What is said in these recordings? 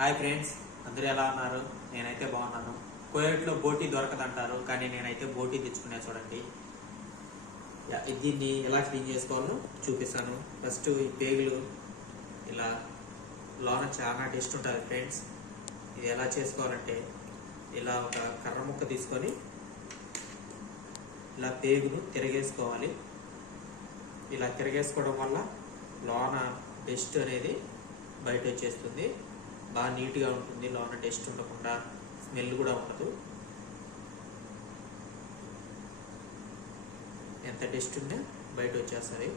Hi friends, అందరూ ఎలా ఉన్నారు? నేనైతే బాగున్నాను. కోయట్లో బోటీ దొరకదంటారు, కానీ నేనైతే బోటీ తెచ్చుకునే చూడండి. దీన్ని ఎలా క్లీన్ చేసుకోవాలో చూపిస్తాను. ఫస్ట్ ఈ పేగులు ఇలా లోన చాలా టేస్ట్ ఉంటుంది ఫ్రెండ్స్. ఇది ఎలా చేసుకోవాలంటే ఇలా ఒక కర్ర ముక్క తీసుకొని ఇలా పేగును తిరగేసుకోవాలి. ఇలా తిరగేసుకోవడం వల్ల లోన డస్ట్ అనేది బయట వచ్చేస్తుంది. బాగా నీట్గా ఉంటుంది. లోన డస్ట్ ఉండకుండా స్మెల్ కూడా ఉండదు. ఎంత డస్ట్ ఉన్నా బయట వచ్చేస్తుంది.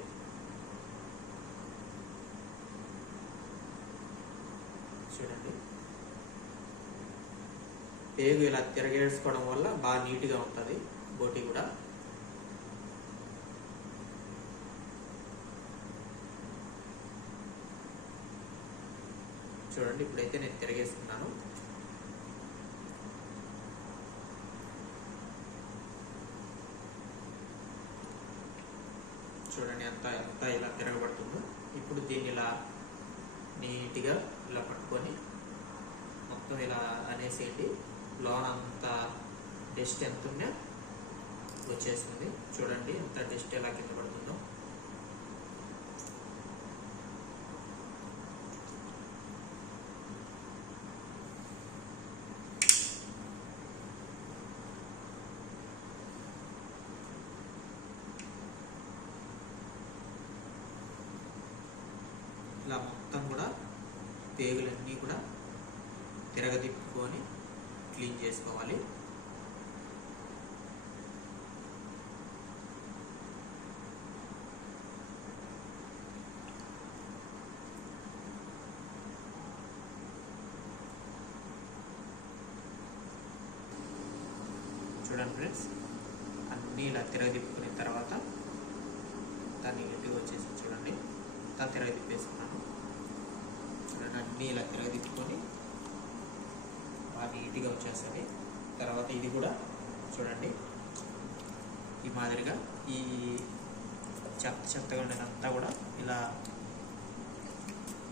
చూడండి, పేగు ఇలా తిరగేసుకోవడం వల్ల బాగా నీట్గా ఉంటుంది బోటీ కూడా. చూడండి, ఇప్పుడైతే నేను తిరగేసుకున్నాను. చూడండి ఎంత ఇలా తిరగబడుతుందో. ఇప్పుడు దీన్ని ఇలా నీట్గా ఇలా పట్టుకొని మొత్తం ఇలా అనేసేయండి. లోన అంత డస్ట్ ఎంత ఉన్నా వచ్చేస్తుంది. చూడండి ఎంత డస్ట్ ఎలా కింద పడుతుందో. ఇలా మొత్తం కూడా పేగులన్నీ కూడా తిరగదిప్పుకొని క్లీన్ చేసుకోవాలి. చూడండి ఫ్రెండ్స్, అన్నీ ఇలా తిరగదిప్పుకున్న తర్వాత దాన్ని గట్టిగా వచ్చేసి చూడండి అంతా తిరగదిప్పేసుకున్నాను. చూడండి, అన్నీ ఇలా తిరగదిప్పుకొని బాగా నీట్గా వచ్చేస్తుంది. తర్వాత ఇది కూడా చూడండి, ఈ మాదిరిగా ఈ చెత్తగా ఉండేదంతా కూడా ఇలా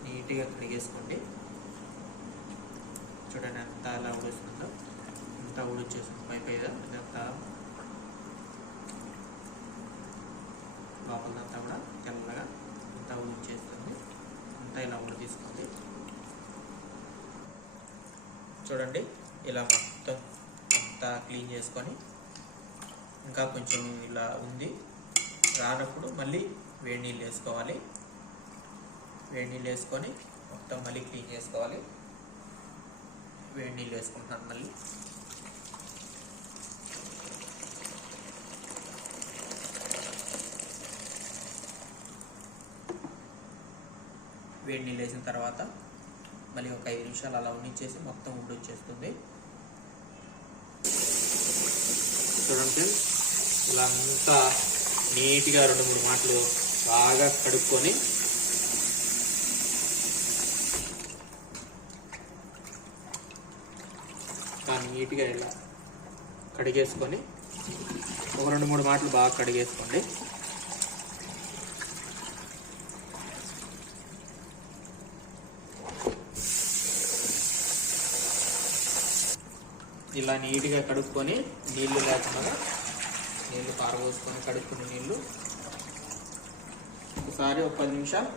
నీట్గా కడిగేసుకోండి. చూడండి ఎంత ఎలా ఊడొస్తుందో. అంతా ఊడొచ్చేస్తుంది. పై ఇదంతా లోపలంతా కూడా తెల్లగా అంతా ఊడ్చేస్తుంది. అంతా ఇలా ఊడ తీసుకోండి. చూడండి, ఇలా మొత్తం అంతా క్లీన్ చేసుకొని ఇంకా కొంచెం ఇలా ఉంది రానప్పుడు మళ్ళీ వేడి నీళ్ళు వేసుకోవాలి. వేడి నీళ్ళు వేసుకొని మొత్తం మళ్ళీ క్లీన్ చేసుకోవాలి. వేడి నీళ్ళు వేసుకుంటున్నాను మళ్ళీ. వేడి నీళ్ళు వేసిన తర్వాత మళ్ళీ ఒక 5 నిమిషాలు అలా ఉంచేసి మొత్తం వచ్చేస్తుంది. చూడండి, ఇలా అంతా నీట్గా 2-3 మాటలు బాగా కడుక్కొని నీట్గా ఇలా కడిగేసుకొని ఒక 2-3 మాటలు బాగా కడిగేసుకోండి. ఇలా నీట్గా కడుక్కొని నీళ్లు లేకుండా నీళ్లు పారబోసుకొని కడుక్కునే నీళ్లు ఒకసారి ఒక 10 నిమిషాలు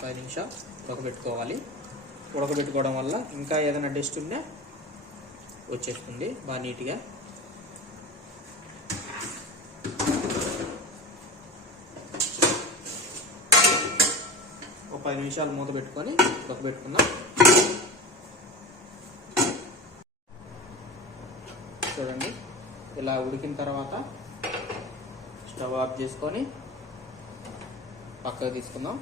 10 నిమిషాలు ఉడకబెట్టుకోవాలి. ఉడకబెట్టుకోవడం వల్ల ఇంకా ఏదైనా డస్ట్ ఉన్నా వచ్చేస్తుంది బాగా నీట్గా. ఒక 10 నిమిషాలు మూత పెట్టుకొని ఉడకబెట్టుకుందాం. చూడండి, ఇలా ఉడికిన తర్వాత స్టవ్ ఆఫ్ చేసుకొని పక్కకు తీసుకుందాం.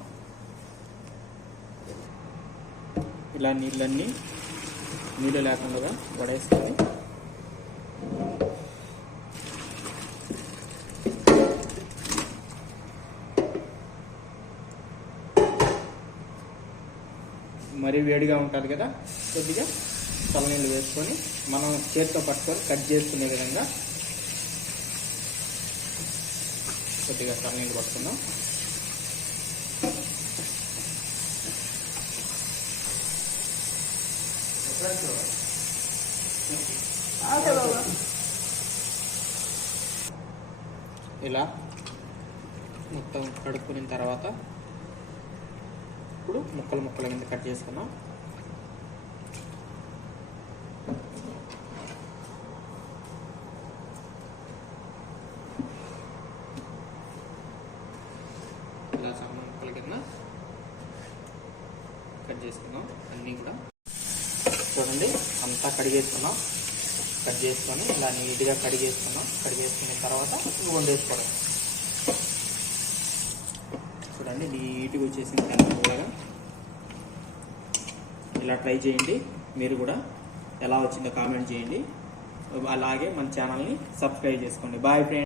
ఇలా నీళ్ళు లేకుండా వడేసుకొని మరీ వేడిగా ఉంటుంది కదా, కొద్దిగా చల్లనీళ్ళు వేసుకొని మనం చేతితో పట్టుకొని కట్ చేసుకునే విధంగా కొద్దిగా చల్లనీళ్ళు పట్టుకుందాం. ఇలా మొత్తం కడుక్కున్న తర్వాత ఇప్పుడు ముక్కల కింద కట్ చేసుకున్నాం. ఇలా సన్న ముక్కల కింద కట్ చేసుకున్నాం. అన్నీ కూడా చూడండి అంతా కడిగేసుకున్నాం. కట్ చేసుకొని ఇలా నీట్గా కడిగేసుకున్నాం. కడిగేసుకున్న తర్వాత వండేసుకోవడం. చూడండి నీట్గా వచ్చేసింది తెల్లగా. ఇలా ట్రై చేయండి. మీరు కూడా ఎలా వచ్చిందో కామెంట్ చేయండి. అలాగే మన ఛానల్ని సబ్స్క్రైబ్ చేసుకోండి. Bye friends.